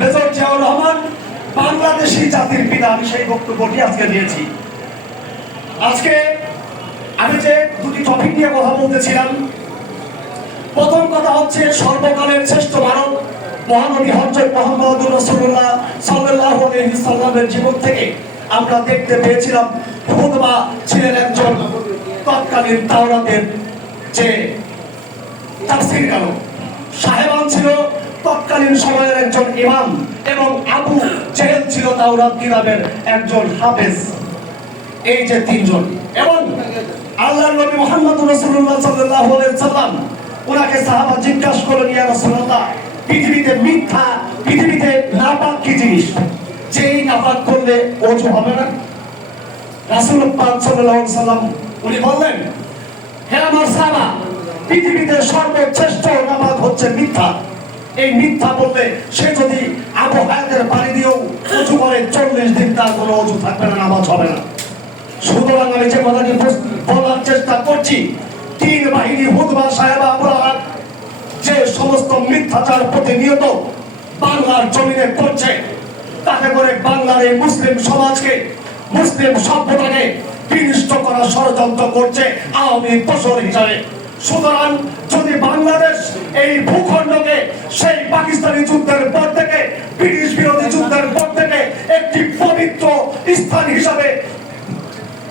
Major Ziaur Rahman Bangladeshi জাতির পিতা, আমি সেই বক্তব্যটি আজকে দিয়েছি। আজকে আমি যে দুটি টপিক নিয়ে কথা বলতেছিলাম, প্রথম কথা হচ্ছে সর্বকালের শ্রেষ্ঠ ভারত মহানবী হযরত মুহাম্মদুর রাসূলুল্লাহ সাল্লাল্লাহু আলাইহি সাল্লামের জীবন থেকে আমরা দেখতে পেয়েছিলাম খুতবা ছিলেন একজন তৎকালীন তাওরাতের যে তাফসীরকারক, সাহেবান ছিল তৎকালীন সময়ের একজন ইমাম, এবং আবু জেহেল ছিল তাওরাত কিতাবের একজন হাফেজ। এই যে তিনজন, এবং আল্লাহর নবী মুহাম্মদুর রাসূলুল্লাহ সাল্লাল্লাহু আলাইহি সাল্লাম ওনাকে সাহাবা জিজ্ঞাসা করলেন, ইয়া রাসূলুল্লাহ, পৃথিবীতে মিথ্যা, পৃথিবীতে নাপাক কি জিনিস, যেই নাপাক করলে ওযু হবে না? রাসূল পাক সাল্লাল্লাহু আলাইহি সাল্লাম উনি বললেন, হে আমার সাহাবা, পৃথিবীতে সর্বশ্রেষ্ঠ নাপাক হচ্ছে মিথ্যা। এই মিথ্যা বললে সে যদি আবু হায়াতের পানি দিয়েও ওযু করে 40 দিন তার কোনো ওযু থাকবে না, নামাজ হবে না। সুতরাং আমি যে কথাটি বলার চেষ্টা করছি, তিন বাহিনী হুদবা সাহেবা আবুরাহাত যে সমস্ত মিথ্যাচার প্রতিনিয়ত বাংলার জমিনে করছে, তাতে করে বাংলার এই মুসলিম সমাজকে, মুসলিম সভ্যতাকে বিনষ্ট করার ষড়যন্ত্র করছে আওয়ামী দোসর হিসাবে। সুতরাং যদি বাংলাদেশ এই ভূখণ্ডকে সেই পাকিস্তানি যুদ্ধের পর থেকে, ব্রিটিশ বিরোধী যুদ্ধের পর থেকে একটি পবিত্র স্থান হিসাবে,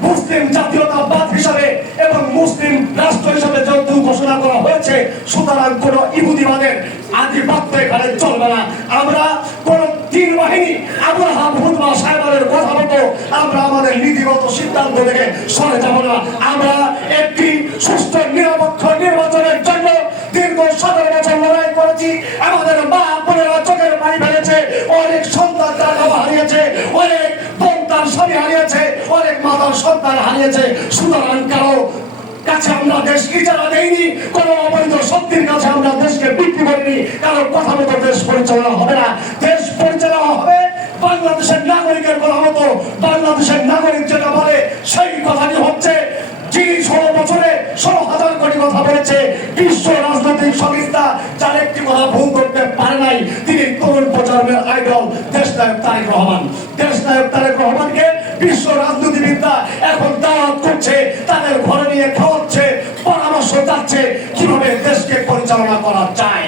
মুসলিম জাতীয়তাবাদ হিসাবে এবং মুসলিম রাষ্ট্র হিসাবে যেহেতু ঘোষণা করা হয়েছে, সুতরাং কোন ইহুদিবাদের আধিপত্য এখানে চলবে না। আমরা কোন তিন বাহিনী আবুরাহা হুদবা সাহেবের কথা মতো আমরা আমাদের নীতিগত সিদ্ধান্ত থেকে সরে যাব না। আমরা একটি সুষ্ঠু নিরপেক্ষ নির্বাচনের জন্য দীর্ঘ 17 বছর লড়াই করেছি। আমাদের মা বোনেরা চোখের পানি ফেলেছে, অনেক সন্তান তার বাবা হারিয়েছে, অনেক বোন তার স্বামী হারিয়েছে, অনেক মাতার সন্তান হারিয়েছে। সুতরাং কারো কাছে আমরা দেশ ইজারা দেইনি, কোনো অবৈধ শক্তির কাছে আমরা দেশকে বিক্রি করিনি। কারো কথা মতো দেশ পরিচালনা হবে না। দেশ পরিচালনা হবে বাংলাদেশের নাগরিকের কথা মতো। বাংলাদেশের নাগরিক যেটা বলে সেই কথাটি হচ্ছে, যিনি 16 বছরে 16,000 কোটি কথা বলেছে, বিশ্ব রাজনৈতিক সংস্থা যার একটি কথা ভুল করতে পারে নাই, তিনি তরুণ প্রজন্মের আইডল দেশনায়ক তারেক রহমান। দেশনায়ক তারেক রহমানকে বিশ্ব রাজনীতিবিদরা এখন দাওয়াত করছে, তাদের ঘরে নিয়ে খাওয়াচ্ছে, পরামর্শ চাচ্ছে কিভাবে দেশকে পরিচালনা করা যায়,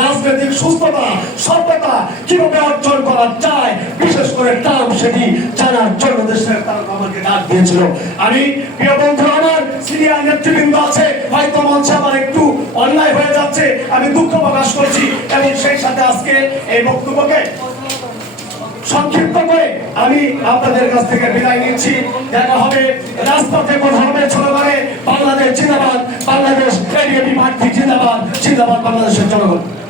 রাজনৈতিক সুস্থতা সভ্যতা কিভাবে অর্জন করা যায়, বিশেষ করে তাও সেটি জানার জন্য দেশের তারেক রহমানকে ডাক দিয়েছিল। আমি প্রিয় বন্ধু, আমার সিনিয়র নেতৃবৃন্দ আছে, হয়তো মঞ্চে আমার একটু অন্যায় হয়ে যাচ্ছে, আমি দুঃখ প্রকাশ করছি, এবং সেই সাথে আজকে এই বক্তব্যকে সংক্ষিপ্ত করে আমি আপনাদের কাছ থেকে বিদায় নিচ্ছি। দেখা হবে রাজপথে, কথা হবে ছোট করে। বাংলাদেশ জিন্দাবাদ, বাংলাদেশ এনডিএ প্রার্থী জিন্দাবাদ, জিন্দাবাদ বাংলাদেশের জনগণ।